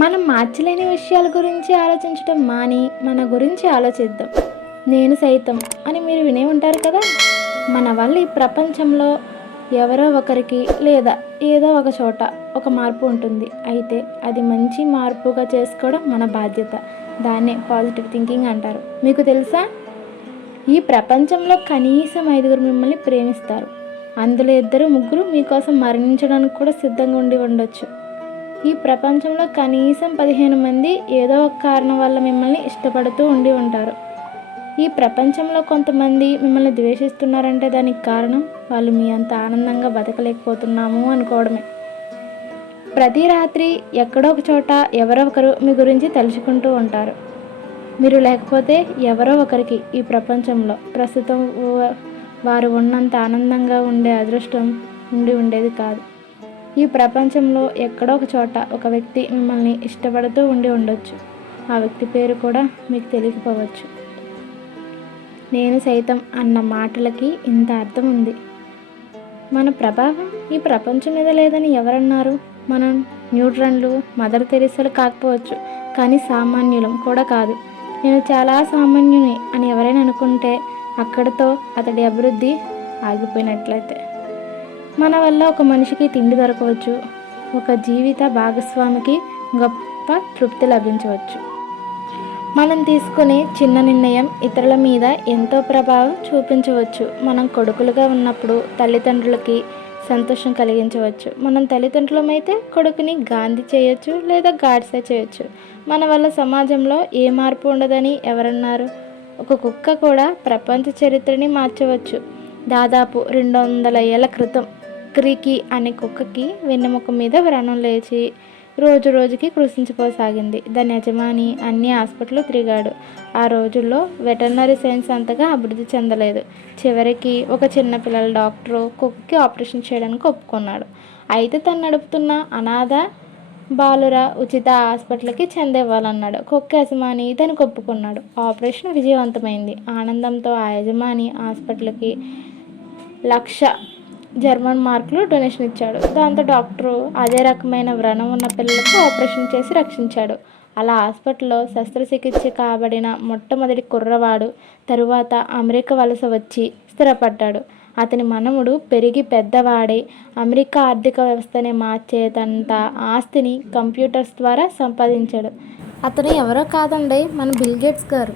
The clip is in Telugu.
మనం మార్చలేని విషయాల గురించి ఆలోచించడం మాని మన గురించి ఆలోచిద్దాం. నేను సైతం అని మీరు వినే ఉంటారు కదా. మన వల్ల ఈ ప్రపంచంలో ఎవరో ఒకరికి లేదా ఏదో ఒక చోట ఒక మార్పు ఉంటుంది. అయితే అది మంచి మార్పుగా చేసుకోవడం మన బాధ్యత. దాన్నే పాజిటివ్ థింకింగ్ అంటారు. మీకు తెలుసా, ఈ ప్రపంచంలో కనీసం 5గురు మిమ్మల్ని ప్రేమిస్తారు. అందులో 2-3 మీకోసం మరణించడానికి కూడా సిద్ధంగా ఉండి ఉండొచ్చు. ఈ ప్రపంచంలో కనీసం 15 మంది ఏదో ఒక కారణం వల్ల మిమ్మల్ని ఇష్టపడుతూ ఉండి ఉంటారు. ఈ ప్రపంచంలో కొంతమంది మిమ్మల్ని ద్వేషిస్తున్నారంటే దానికి కారణం వాళ్ళు మీ అంత ఆనందంగా బతకలేకపోతున్నాము అనుకోవడమే. ప్రతి రాత్రి ఎక్కడో ఒక చోట ఎవరో ఒకరు మీ గురించి తలుచుకుంటూ ఉంటారు. మీరు లేకపోతే ఎవరో ఒకరికి ఈ ప్రపంచంలో ప్రస్తుతం వారు ఉన్నంత ఆనందంగా ఉండే అదృష్టం ఉండేది కాదు. ఈ ప్రపంచంలో ఎక్కడో ఒక చోట ఒక వ్యక్తి మిమ్మల్ని ఇష్టపడుతూ ఉండి ఉండొచ్చు. ఆ వ్యక్తి పేరు కూడా మీకు తెలియకపోవచ్చు. నేను సైతం అన్న మాటలకి ఇంత అర్థం ఉంది. మన ప్రభావం ఈ ప్రపంచం మీద లేదని ఎవరన్నారు? మనం న్యూట్రన్లు, మదర్ తెరీసాలు కాకపోవచ్చు, కానీ సామాన్యులం కూడా కాదు. నేను చాలా సామాన్యుని అని ఎవరైనా అనుకుంటే అక్కడితో అతడి అభివృద్ధి ఆగిపోయినట్లయితే. మన వల్ల ఒక మనిషికి తిండి దొరకవచ్చు, ఒక జీవిత భాగస్వామికి గొప్ప తృప్తి లభించవచ్చు. మనం తీసుకునే చిన్న నిర్ణయం ఇతరుల మీద ఎంతో ప్రభావం చూపించవచ్చు. మనం కొడుకులుగా ఉన్నప్పుడు తల్లిదండ్రులకి సంతోషం కలిగించవచ్చు. మనం తల్లిదండ్రులమైతే కొడుకుని గాంధీ చేయొచ్చు లేదా గాడ్సే చేయొచ్చు. మన వల్ల సమాజంలో ఏ మార్పు ఉండదని ఎవరన్నారు? ఒక కుక్క కూడా ప్రపంచ చరిత్రని మార్చవచ్చు. దాదాపు 200 ఏళ్ల క్రితం క్రీకీ అనే కుక్కకి వెన్నెముక మీద వ్రణం లేచి రోజు రోజుకి కృషించిపోసాగింది. దాని యజమాని అన్ని హాస్పిటల్ తిరిగాడు. ఆ రోజుల్లో వెటర్నరీ సైన్స్ అంతగా అభివృద్ధి చెందలేదు. చివరికి ఒక చిన్నపిల్లల డాక్టరు కుక్కకి ఆపరేషన్ చేయడానికి ఒప్పుకున్నాడు. అయితే తను నడుపుతున్న అనాథ బాలుర ఉచిత హాస్పిటల్కి చెందివ్వాలన్నాడు. కుక్క యజమాని దానికి ఒప్పుకున్నాడు. ఆపరేషన్ విజయవంతమైంది. ఆనందంతో ఆ యజమాని హాస్పిటల్కి 1,00,000 జర్మన్ మార్కులు డొనేషన్ ఇచ్చాడు. దాంతో డాక్టరు అదే రకమైన వ్రణం ఉన్న పిల్లలకు ఆపరేషన్ చేసి రక్షించాడు. అలా హాస్పిటల్లో శస్త్రచికిత్స కాబడిన మొట్టమొదటి కుర్రవాడు తరువాత అమెరికా వలస వచ్చి స్థిరపడ్డాడు. అతని మనముడు పెరిగి పెద్దవాడై అమెరికా ఆర్థిక వ్యవస్థని మార్చేటంత ఆస్తిని కంప్యూటర్స్ ద్వారా సంపాదించాడు. అతను ఎవరో కాదండి, మన బిల్ గేట్స్ గారు.